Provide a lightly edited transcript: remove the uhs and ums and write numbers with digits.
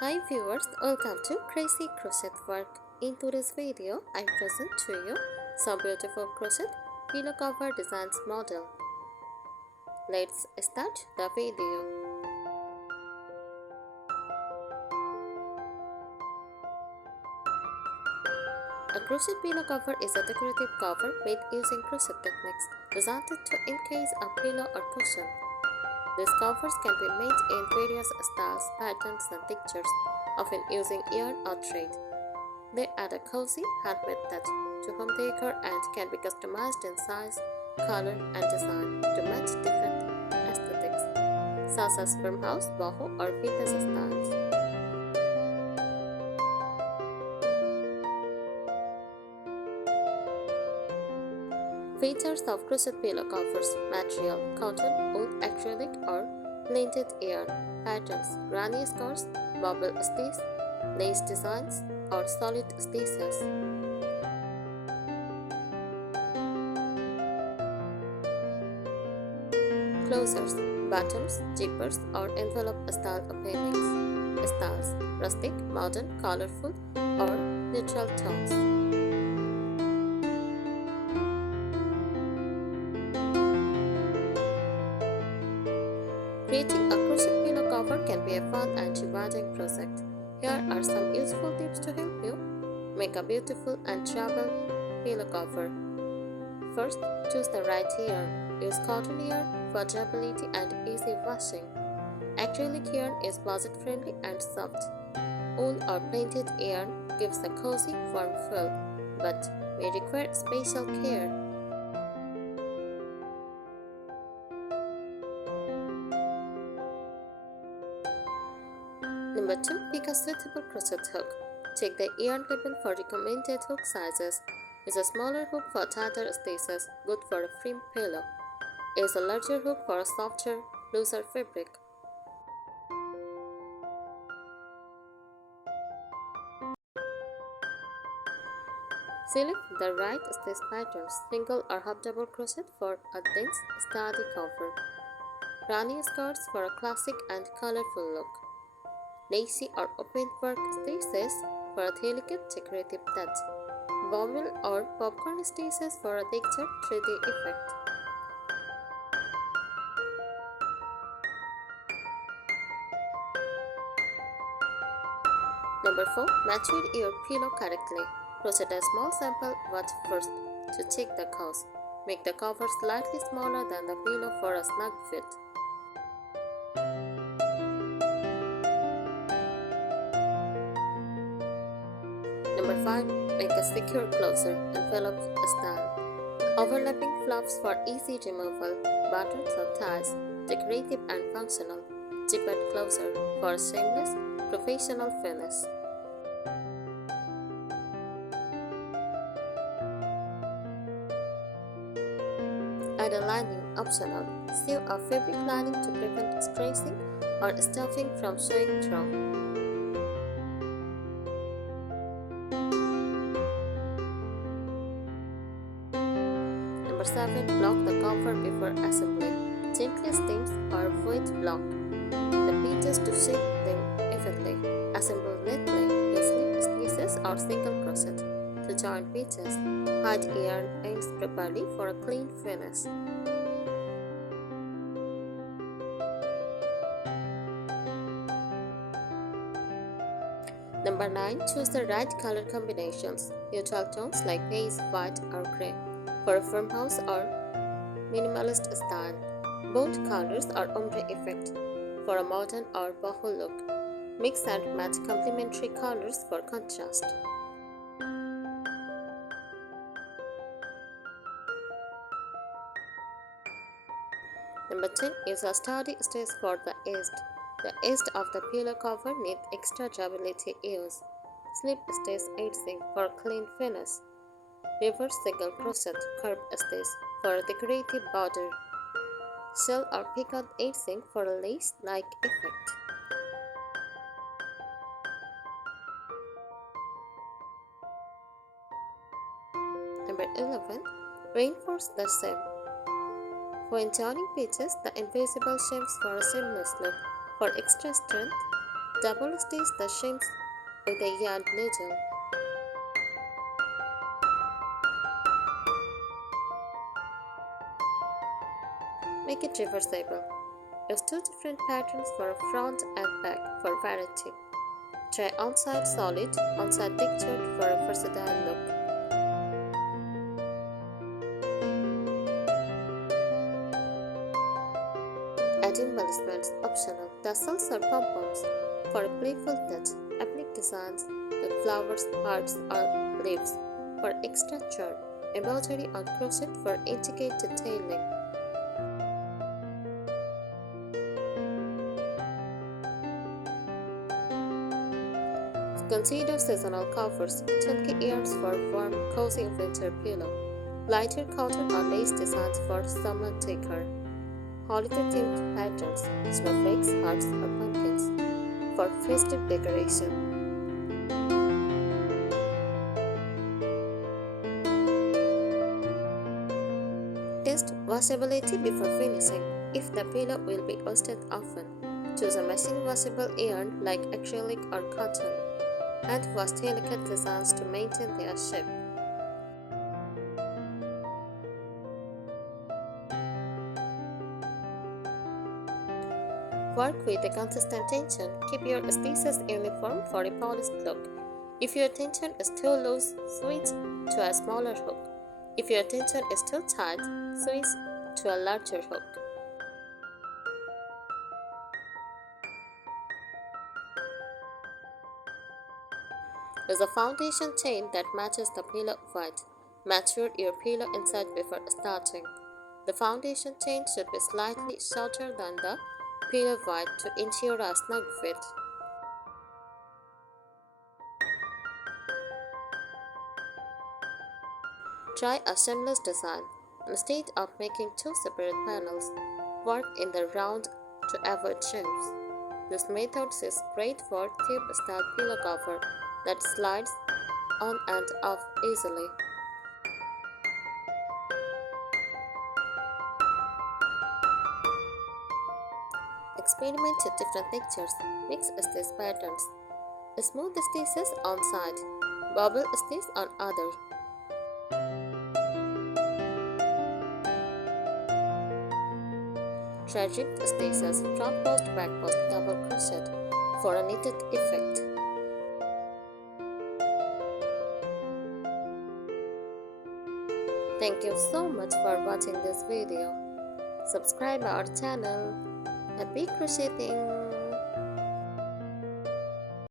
Hi viewers, welcome to Crazy Crochet Work. In today's video, I present to you some beautiful crochet pillow cover designs model. Let's start the video. A crochet pillow cover is a decorative cover made using crochet techniques designed to encase a pillow or cushion. These covers can be made in various styles, patterns, and textures, often using yarn or thread. They add a cozy, handmade touch to home decor and can be customized in size, color, and design to match different aesthetics, such as farmhouse, boho, or vintage styles. Features of crochet pillow covers: material: cotton, wool, acrylic, or blended yarn. Patterns: granny scars, bubble stitch, lace designs, or solid stitches. Closures: buttons, zippers, or envelope style openings. Styles: rustic, modern, colorful, or neutral tones. Creating a crochet pillow cover can be a fun and rewarding project. Here are some useful tips to help you make a beautiful and travel pillow cover. First, choose the right yarn. Use cotton yarn for durability and easy washing. Acrylic yarn is budget-friendly and soft. Wool or blended yarn gives a cozy, warm feel, but may require special care. Number 2. Pick a suitable crochet hook. Check the yarn label for recommended hook sizes. Use a smaller hook for tighter stitches, good for a frame pillow. Use a larger hook for a softer, looser fabric. Select the right stitch patterns, single or half double crochet for a dense, sturdy cover. Granny skirts for a classic and colorful look. Lacy or open work stitches for a delicate decorative touch. Bobble or popcorn stitches for a textured 3D effect. Number 4. Measure your pillow correctly. Crochet a small sample watch first to check the curves. Make the cover slightly smaller than the pillow for a snug fit. Number 5. Make a secure closer, envelope style. Overlapping fluffs for easy removal, buttons or ties, decorative and functional. Zippered closer for seamless, professional finish. Add a lining optional. Sew a fabric lining to prevent stretching or stuffing from showing through. Number 7. Block the cover before assembly. Gently steams or void block the pieces to shape them evenly. Assemble neatly. Use slip stitches or single crochet to join pieces. Hide yarn ends properly for a clean finish. Number 9. Choose the right color combinations. Neutral tones like beige, white, or gray for a farmhouse or minimalist style. Bold colors or ombre effect for a modern or boho look. Mix and match complementary colors for contrast. Number 10. Use a sturdy stitch for the edge. The edge of the pillow cover needs extra durability use. Slip stitch edging for clean finish. Reverse single crochet curved stitch for a decorative border. Shell or picot edging for a lace-like effect. Number 11. Reinforce the seam. When joining pieces, the invisible seams for a seamless look for extra strength. Double stitch the seams with a yarn needle. Make it reversible. Use two different patterns for front and back for variety. Try on-side solid, on-side textured for a versatile look. Add embellishments optional. Tassels or pom-poms for a playful touch. Applique designs like flowers, hearts, or leaves for extra charm. Embroidery on crochet for intricate detailing. Consider seasonal covers, chunky ears for warm, cozy winter pillow, lighter cotton or lace designs for summer decor, holiday-themed patterns, snowflakes, hearts, or pumpkins for festive decoration. Test washability before finishing. If the pillow will be washed often, choose a machine washable yarn like acrylic or cotton, and wash delicate designs to maintain their shape. Work with a consistent tension. Keep your stitches uniform for a polished look. If your tension is too loose, switch to a smaller hook. If your tension is too tight, switch to a larger hook. Use a foundation chain that matches the pillow white. Mature your pillow inside before starting. The foundation chain should be slightly shorter than the pillow white to ensure a snug fit. Try a seamless design. Instead of making two separate panels, work in the round to avoid seams. This method is great for tube-style pillow cover that slides on and off easily. Experiment with different textures. Mix stitch patterns. Smooth stitches on side, bubble stitch on other. Try ribbed stitches, front post, back post, double crochet for a knitted effect. Thank you so much for watching this video. Subscribe our channel. Happy crocheting!